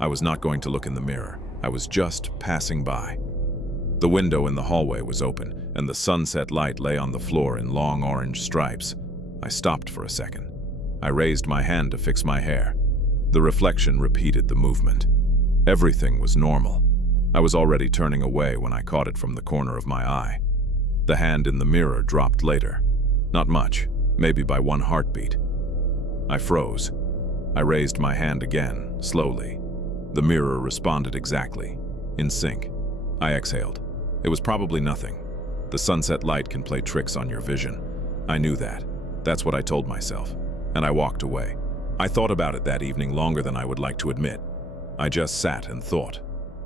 I was not going to look in the mirror. I was just passing by. The window in the hallway was open, and the sunset light lay on the floor in long orange stripes. I stopped for a second. I raised my hand to fix my hair. The reflection repeated the movement. Everything was normal. I was already turning away when I caught it from the corner of my eye. The hand in the mirror dropped later. Not much, maybe by one heartbeat. I froze. I raised my hand again, slowly. The mirror responded exactly, in sync. I exhaled. It was probably nothing. The sunset light can play tricks on your vision. I knew that. That's what I told myself. And I walked away. I thought about it that evening longer than I would like to admit. I just sat and thought.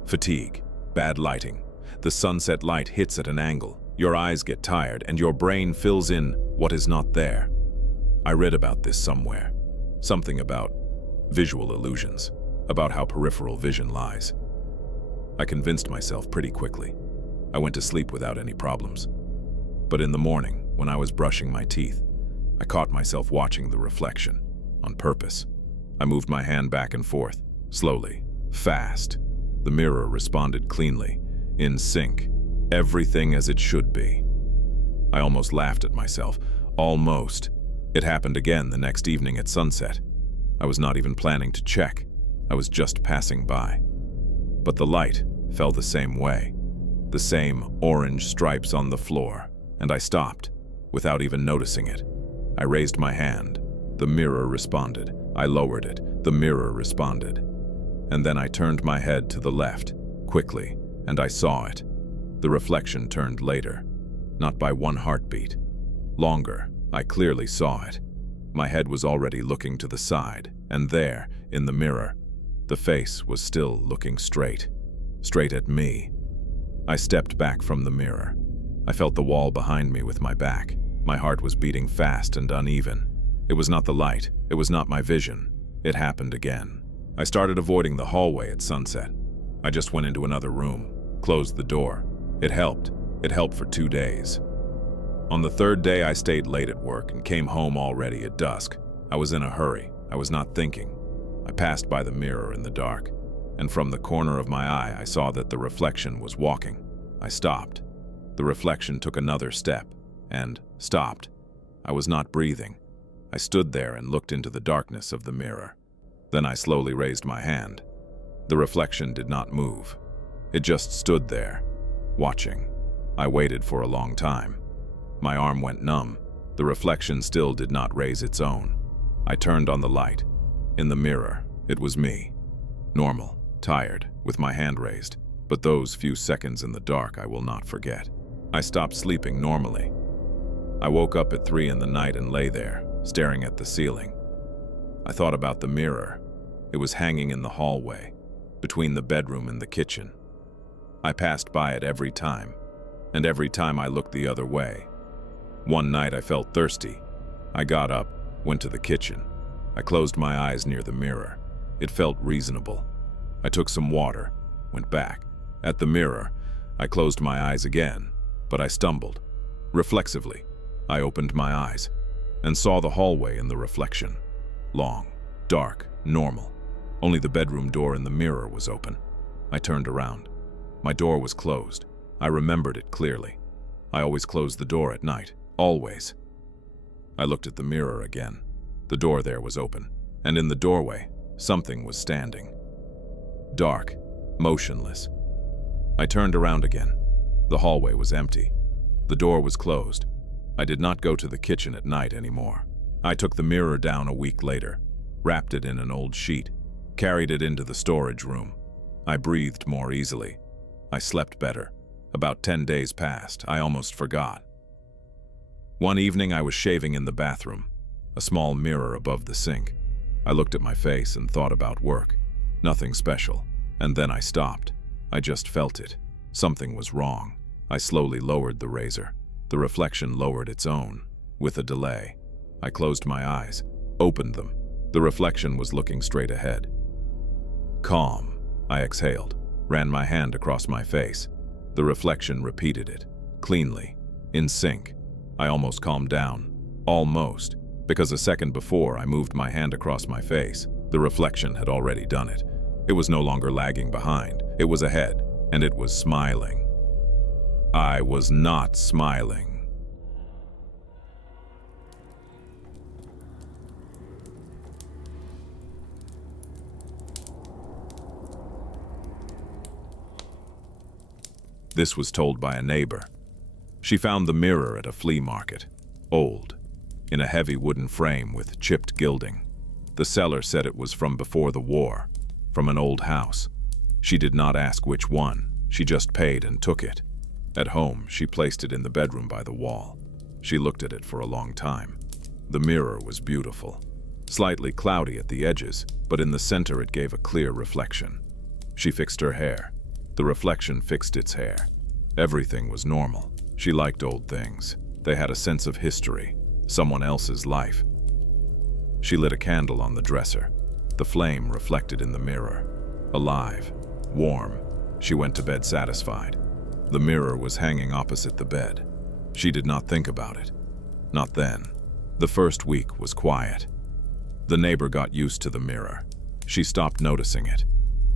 Fatigue, bad lighting. The sunset light hits at an angle. Your eyes get tired and your brain fills in what is not there. I read about this somewhere. Something about visual illusions, about how peripheral vision lies. I convinced myself pretty quickly. I went to sleep without any problems. But in the morning, when I was brushing my teeth, I caught myself watching the reflection, on purpose. I moved my hand back and forth, slowly, fast. The mirror responded cleanly, in sync, everything as it should be. I almost laughed at myself, almost. It happened again the next evening at sunset. I was not even planning to check. I was just passing by. But the light fell the same way. The same orange stripes on the floor, and I stopped, without even noticing it. I raised my hand. The mirror responded. I lowered it. The mirror responded. And then I turned my head to the left, quickly, and I saw it. The reflection turned later, not by one heartbeat. Longer, I clearly saw it. My head was already looking to the side, and there, in the mirror, the face was still looking straight at me. I stepped back from the mirror. I felt the wall behind me with my back. My heart was beating fast and uneven. It was not the light. It was not my vision. It happened again. I started avoiding the hallway at sunset. I just went into another room, closed the door. It helped. It helped for 2 days. On the third day, I stayed late at work and came home already at dusk. I was in a hurry. I was not thinking. I passed by the mirror in the dark, and from the corner of my eye, I saw that the reflection was walking. I stopped. The reflection took another step, and stopped. I was not breathing. I stood there and looked into the darkness of the mirror. Then I slowly raised my hand. The reflection did not move. It just stood there, watching. I waited for a long time. My arm went numb. The reflection still did not raise its own. I turned on the light. In the mirror, it was me. Normal, tired, with my hand raised. But those few seconds in the dark I will not forget. I stopped sleeping normally. I woke up at 3 in the night and lay there, staring at the ceiling. I thought about the mirror. It was hanging in the hallway, between the bedroom and the kitchen. I passed by it every time, and every time I looked the other way. One night I felt thirsty. I got up, went to the kitchen. I closed my eyes near the mirror. It felt reasonable. I took some water, went back. At the mirror, I closed my eyes again, but I stumbled. Reflexively, I opened my eyes and saw the hallway in the reflection. Long, dark, normal. Only the bedroom door in the mirror was open. I turned around. My door was closed. I remembered it clearly. I always closed the door at night, always. I looked at the mirror again. The door there was open, and in the doorway, something was standing. Dark, motionless. I turned around again. The hallway was empty. The door was closed. I did not go to the kitchen at night anymore. I took the mirror down a week later, wrapped it in an old sheet, carried it into the storage room. I breathed more easily. I slept better. About 10 days passed. I almost forgot. One evening I was shaving in the bathroom, a small mirror above the sink. I looked at my face and thought about work. Nothing special. And then I stopped. I just felt it. Something was wrong. I slowly lowered the razor. The reflection lowered its own, with a delay. I closed my eyes, opened them. The reflection was looking straight ahead. Calm. I exhaled, ran my hand across my face. The reflection repeated it, cleanly, in sync. I almost calmed down. Almost. Because a second before I moved my hand across my face, the reflection had already done it. It was no longer lagging behind. It was ahead, and it was smiling. I was not smiling. This was told by a neighbor. She found the mirror at a flea market, old, in a heavy wooden frame with chipped gilding. The seller said it was from before the war, from an old house. She did not ask which one, she just paid and took it. At home, she placed it in the bedroom by the wall. She looked at it for a long time. The mirror was beautiful, slightly cloudy at the edges, but in the center it gave a clear reflection. She fixed her hair. The reflection fixed its hair. Everything was normal. She liked old things. They had a sense of history, someone else's life. She lit a candle on the dresser. The flame reflected in the mirror. Alive, warm. She went to bed satisfied. The mirror was hanging opposite the bed. She did not think about it. Not then. The first week was quiet. The neighbor got used to the mirror. She stopped noticing it.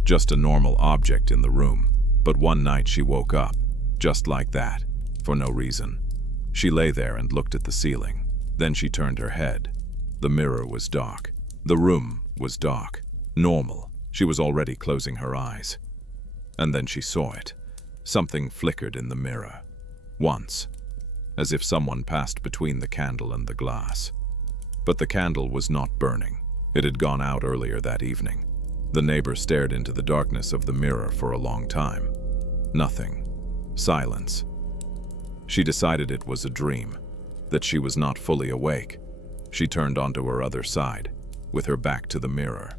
Just a normal object in the room. But one night she woke up, just like that, for no reason. She lay there and looked at the ceiling. Then she turned her head. The mirror was dark. The room was dark. Normal. She was already closing her eyes. And then she saw it. Something flickered in the mirror. Once. As if someone passed between the candle and the glass. But the candle was not burning. It had gone out earlier that evening. The neighbor stared into the darkness of the mirror for a long time. Nothing. Silence. She decided it was a dream, that she was not fully awake. She turned onto her other side, with her back to the mirror.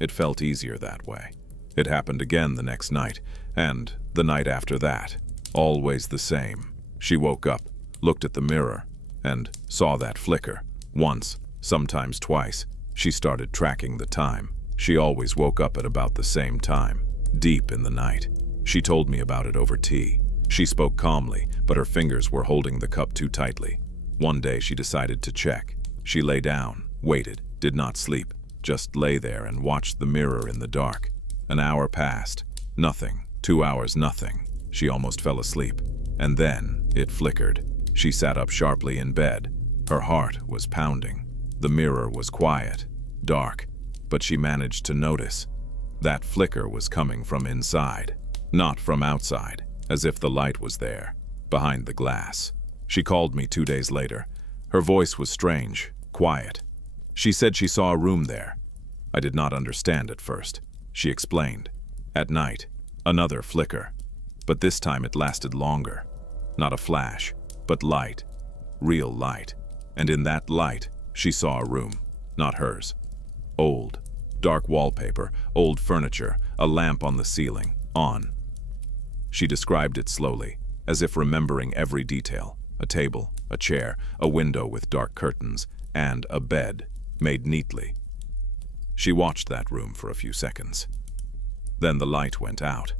It felt easier that way. It happened again the next night, and the night after that. Always the same. She woke up, looked at the mirror, and saw that flicker. Once, sometimes twice. She started tracking the time. She always woke up at about the same time, deep in the night. She told me about it over tea. She spoke calmly, but her fingers were holding the cup too tightly. One day she decided to check. She lay down, waited, did not sleep, just lay there and watched the mirror in the dark. An hour passed. Nothing. 2 hours, nothing. She almost fell asleep. And then it flickered. She sat up sharply in bed. Her heart was pounding. The mirror was quiet, dark. But she managed to notice. That flicker was coming from inside, not from outside, as if the light was there, behind the glass. She called me 2 days later. Her voice was strange, quiet. She said she saw a room there. I did not understand at first. She explained. At night, another flicker. But this time it lasted longer. Not a flash, but light. Real light. And in that light, she saw a room, not hers. Old, dark wallpaper, old furniture, a lamp on the ceiling, on. She described it slowly, as if remembering every detail. A table, a chair, a window with dark curtains, and a bed, made neatly. She watched that room for a few seconds. Then the light went out.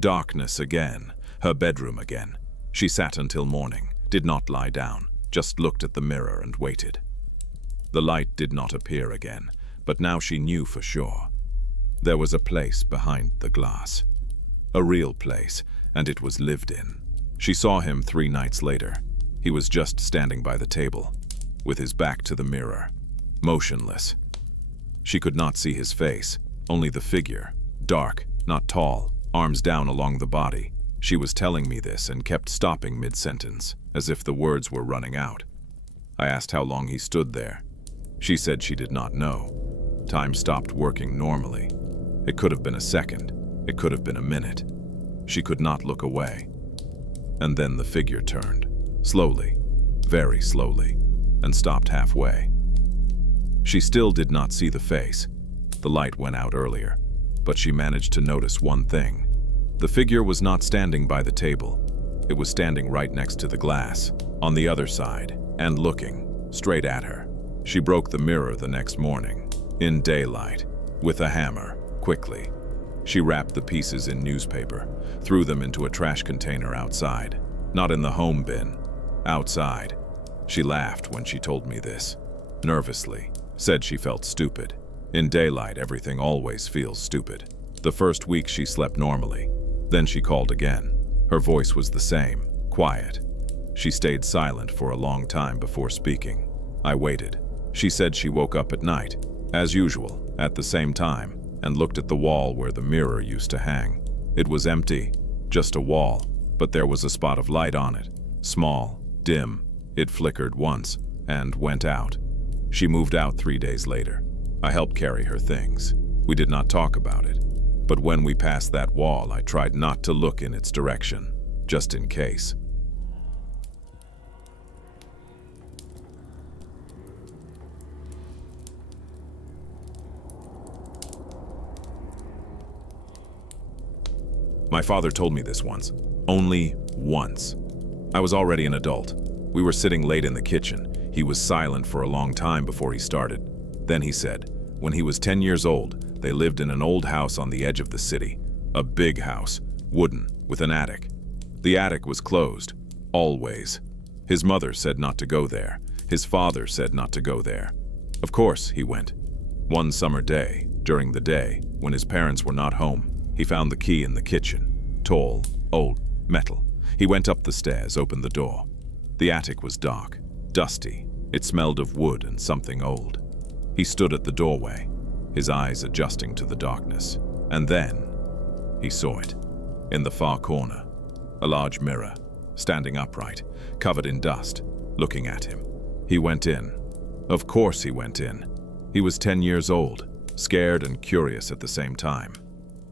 Darkness again, her bedroom again. She sat until morning, did not lie down, just looked at the mirror and waited. The light did not appear again. But now she knew for sure. There was a place behind the glass. A real place, and it was lived in. She saw him 3 nights later. He was just standing by the table, with his back to the mirror, motionless. She could not see his face, only the figure, dark, not tall, arms down along the body. She was telling me this and kept stopping mid-sentence, as if the words were running out. I asked how long he stood there. She said she did not know. Time stopped working normally. It could have been a second. It could have been a minute. She could not look away. And then the figure turned, slowly, very slowly, and stopped halfway. She still did not see the face. The light went out earlier, but she managed to notice one thing. The figure was not standing by the table. It was standing right next to the glass, on the other side, and looking straight at her. She broke the mirror the next morning, in daylight, with a hammer, quickly. She wrapped the pieces in newspaper, threw them into a trash container outside, not in the home bin, outside. She laughed when she told me this, nervously, said she felt stupid. In daylight, everything always feels stupid. The first week she slept normally. Then she called again. Her voice was the same, quiet. She stayed silent for a long time before speaking. I waited. She said she woke up at night, as usual, at the same time, and looked at the wall where the mirror used to hang. It was empty, just a wall, but there was a spot of light on it. Small, dim. It flickered once, and went out. She moved out 3 days later. I helped carry her things. We did not talk about it. But when we passed that wall, I tried not to look in its direction, just in case. My father told me this once. Only once. I was already an adult. We were sitting late in the kitchen. He was silent for a long time before he started. Then he said, when he was 10 years old, they lived in an old house on the edge of the city. A big house, wooden, with an attic. The attic was closed, always. His mother said not to go there. His father said not to go there. Of course, he went. One summer day, during the day, when his parents were not home, he found the key in the kitchen. Tall, old, metal. He went up the stairs, opened the door. The attic was dark, dusty. It smelled of wood and something old. He stood at the doorway, his eyes adjusting to the darkness. And then, he saw it. In the far corner, a large mirror, standing upright, covered in dust, looking at him. He went in. Of course he went in. He was 10 years old, scared and curious at the same time.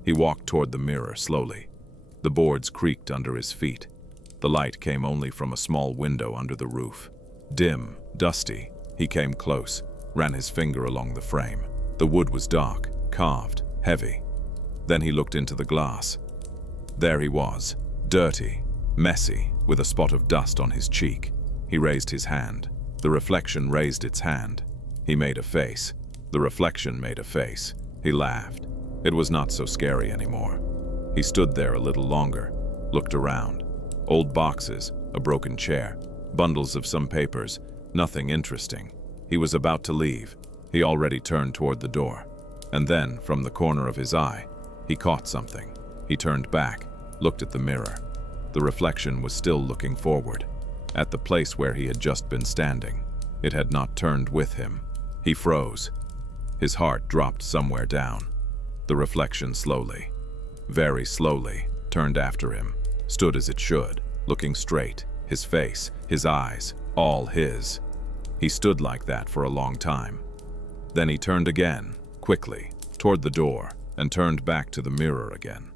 He walked toward the mirror slowly. The boards creaked under his feet. The light came only from a small window under the roof. Dim, dusty, he came close, ran his finger along the frame. The wood was dark, carved, heavy. Then he looked into the glass. There he was, dirty, messy, with a spot of dust on his cheek. He raised his hand. The reflection raised its hand. He made a face. The reflection made a face. He laughed. It was not so scary anymore. He stood there a little longer, looked around. Old boxes, a broken chair, bundles of some papers, nothing interesting. He was about to leave. He already turned toward the door. And then, from the corner of his eye, he caught something. He turned back, looked at the mirror. The reflection was still looking forward, at the place where he had just been standing. It had not turned with him. He froze. His heart dropped somewhere down. The reflection slowly, very slowly, turned after him, stood as it should, looking straight, his face, his eyes, all his. He stood like that for a long time. Then he turned again, quickly, toward the door, and turned back to the mirror again.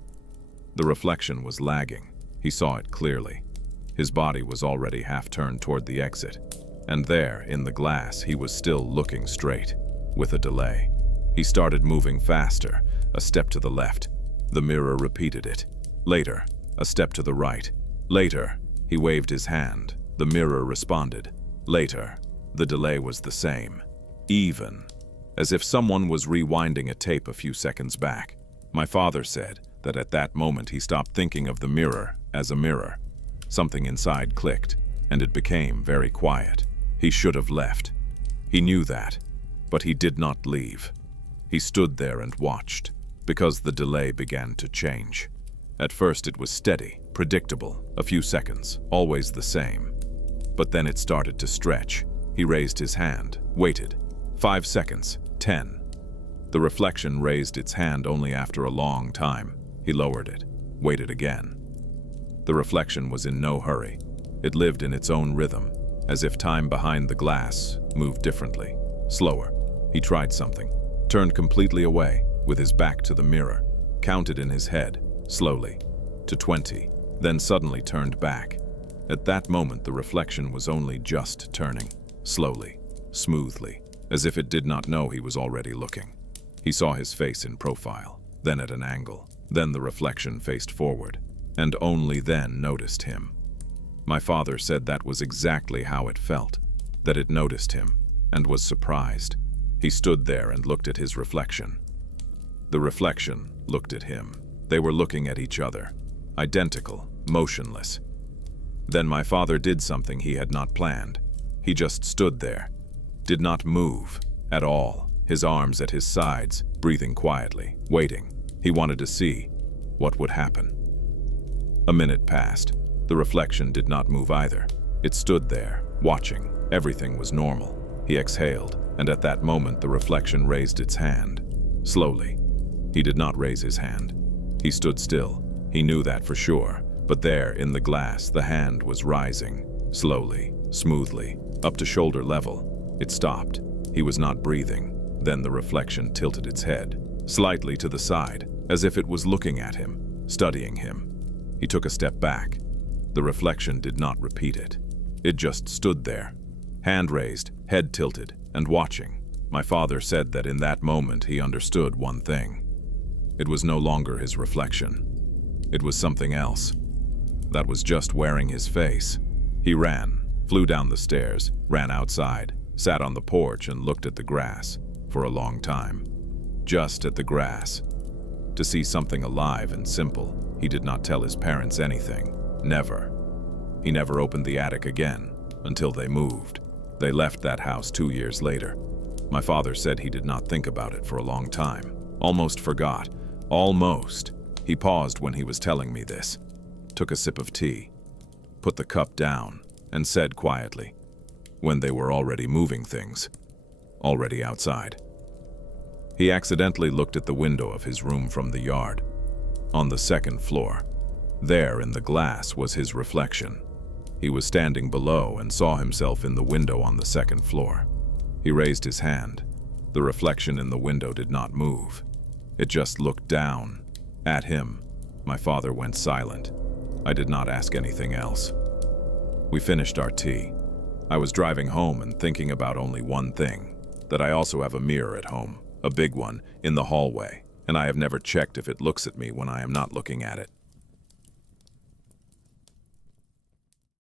The reflection was lagging. He saw it clearly. His body was already half turned toward the exit, and there, in the glass, he was still looking straight, with a delay. He started moving faster, a step to the left. The mirror repeated it. Later, a step to the right. Later, he waved his hand. The mirror responded. Later, the delay was the same. Even, as if someone was rewinding a tape a few seconds back. My father said that at that moment he stopped thinking of the mirror as a mirror. Something inside clicked, and it became very quiet. He should have left. He knew that, but he did not leave. He stood there and watched, because the delay began to change. At first it was steady, predictable, a few seconds, always the same. But then it started to stretch. He raised his hand, waited. 5 seconds, 10. The reflection raised its hand only after a long time. He lowered it, waited again. The reflection was in no hurry. It lived in its own rhythm, as if time behind the glass moved differently, slower. He tried something, turned completely away, with his back to the mirror, counted in his head, slowly, to 20, then suddenly turned back. At that moment the reflection was only just turning, slowly, smoothly, as if it did not know he was already looking. He saw his face in profile, then at an angle, then the reflection faced forward, and only then noticed him. My father said that was exactly how it felt, that it noticed him, and was surprised. He stood there and looked at his reflection. The reflection looked at him. They were looking at each other, identical, motionless. Then my father did something he had not planned. He just stood there, did not move at all, his arms at his sides, breathing quietly, waiting. He wanted to see what would happen. A minute passed. The reflection did not move either. It stood there, watching. Everything was normal. He exhaled, and at that moment the reflection raised its hand. Slowly. He did not raise his hand. He stood still. He knew that for sure. But there, in the glass, the hand was rising. Slowly, smoothly, up to shoulder level. It stopped. He was not breathing. Then the reflection tilted its head, slightly to the side, as if it was looking at him, studying him. He took a step back. The reflection did not repeat it. It just stood there, hand raised, head tilted, and watching. My father said that in that moment he understood one thing. It was no longer his reflection. It was something else. That was just wearing his face. He ran, flew down the stairs, ran outside, sat on the porch and looked at the grass for a long time. Just at the grass. To see something alive and simple, he did not tell his parents anything. Never. He never opened the attic again until they moved. They left that house 2 years later. My father said he did not think about it for a long time. Almost forgot. Almost. He paused when he was telling me this, took a sip of tea, put the cup down, and said quietly, when they were already moving things, already outside. He accidentally looked at the window of his room from the yard, on the second floor. There in the glass was his reflection. He was standing below and saw himself in the window on the second floor. He raised his hand. The reflection in the window did not move. It just looked down at him. My father went silent. I did not ask anything else. We finished our tea. I was driving home and thinking about only one thing, that I also have a mirror at home, a big one, in the hallway, and I have never checked if it looks at me when I am not looking at it.